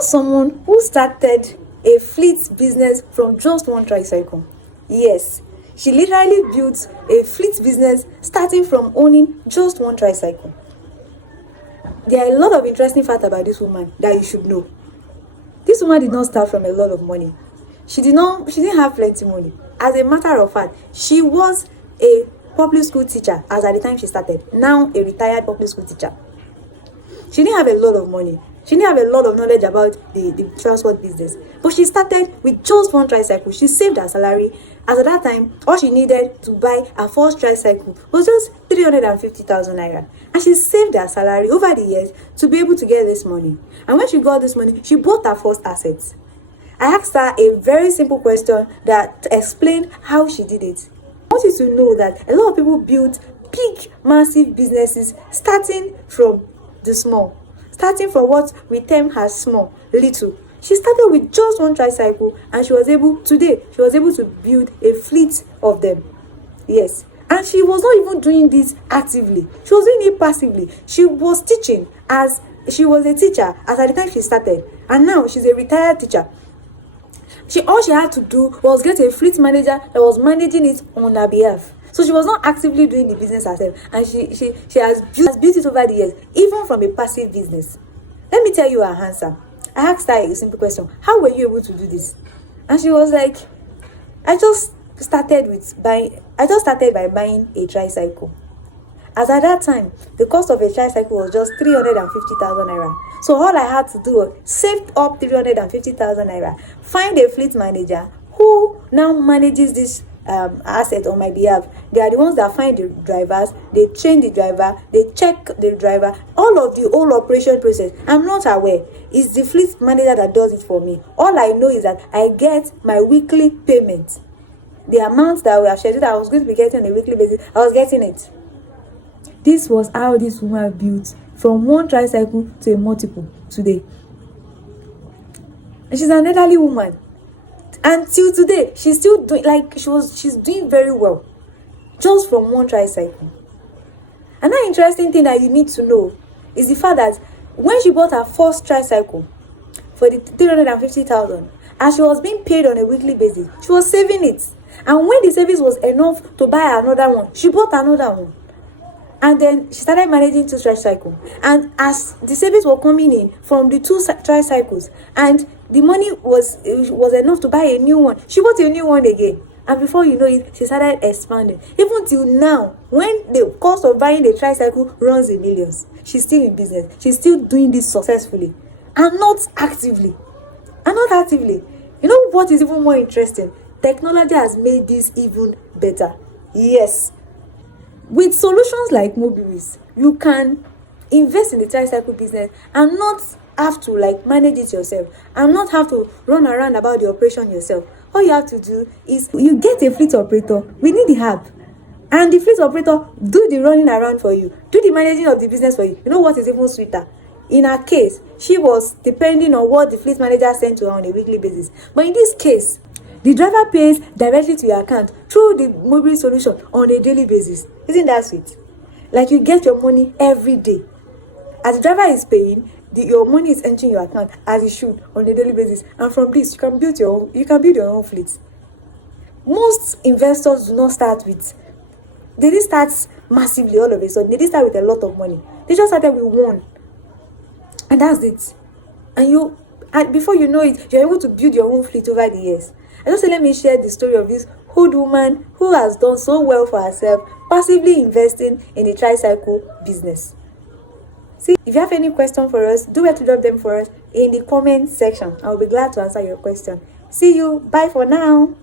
know someone who started a fleet business from just one tricycle. Yes, she literally built a fleet business starting from owning just one tricycle. There are a lot of interesting facts about this woman that you should know. This woman did not start from a lot of money. She didn't have plenty money. As a matter of fact, she was a public school teacher as at the time she started. Now a retired public school teacher. She didn't have a lot of money. She didn't have a lot of knowledge about the transport business. But she started with just one tricycle. She saved her salary. As at that time, all she needed to buy her first tricycle was just 350,000 naira. And she saved her salary over the years to be able to get this money. And when she got this money, she bought her first assets. I asked her a very simple question that explained how she did it. I want you to know that a lot of people build big, massive businesses starting from the small. Starting from what we term as small, little. She started with just one tricycle and she was able to build a fleet of them. Yes. And she was not even doing this actively. She was doing it passively. She was teaching as she was a teacher as at the time she started. And now she's a retired teacher. All she had to do was get a fleet manager that was managing it on her behalf. So she was not actively doing the business herself, and she has built it over the years, even from a passive business. Let me tell you her answer. I asked her a simple question: how were you able to do this? And she was like, I just started by buying a tricycle. As at that time, the cost of a tricycle was just 350,000 naira. So all I had to do was save up 350,000 naira, find a fleet manager who now manages this asset on my behalf. They are the ones that find the drivers, they train the driver, they check the driver, all of the whole operation process. I'm not aware. It's the fleet manager that does it for me. All I know is that I get my weekly payment. The amount that we have scheduled I was going to be getting on a weekly basis, I was getting it. This was how this woman built from one tricycle to a multiple today. And she's an elderly woman. Until today, she's still doing she's doing very well. Just from one tricycle. Another interesting thing that you need to know is the fact that when she bought her first tricycle for the 350,000, and she was being paid on a weekly basis, she was saving it. And when the savings was enough to buy another one, she bought another one. And then she started managing two tricycles. And as the savings were coming in from the two tricycles, and the money was enough to buy a new one, she bought a new one again. And before you know it, she started expanding. Even till now, when the cost of buying a tricycle runs in millions, she's still in business. She's still doing this successfully. And not actively. You know what is even more interesting? Technology has made this even better. Yes. With solutions like Mobiris, you can invest in the tricycle business and not have to manage it yourself and not have to run around about the operation yourself. All you have to do is you get a fleet operator within the app, and the fleet operator do the running around for you, do the managing of the business for you. You know what is even sweeter? In her case, she was depending on what the fleet manager sent to her on a weekly basis. But in this case, the driver pays directly to your account through the mobile solution on a daily basis. Isn't that sweet? Like you get your money every day. As the driver is paying, your money is entering your account as it should on a daily basis. And from this, you can build your own fleet. Most investors do not start with. They didn't start massively all of a sudden. They didn't start with a lot of money. They just started with one. And that's it. And before you know it, you're able to build your own fleet over the years. And just let me share the story of this old woman who has done so well for herself, passively investing in the tricycle business. See, if you have any question for us, do well to drop them for us in the comment section. I will be glad to answer your question. See you. Bye for now.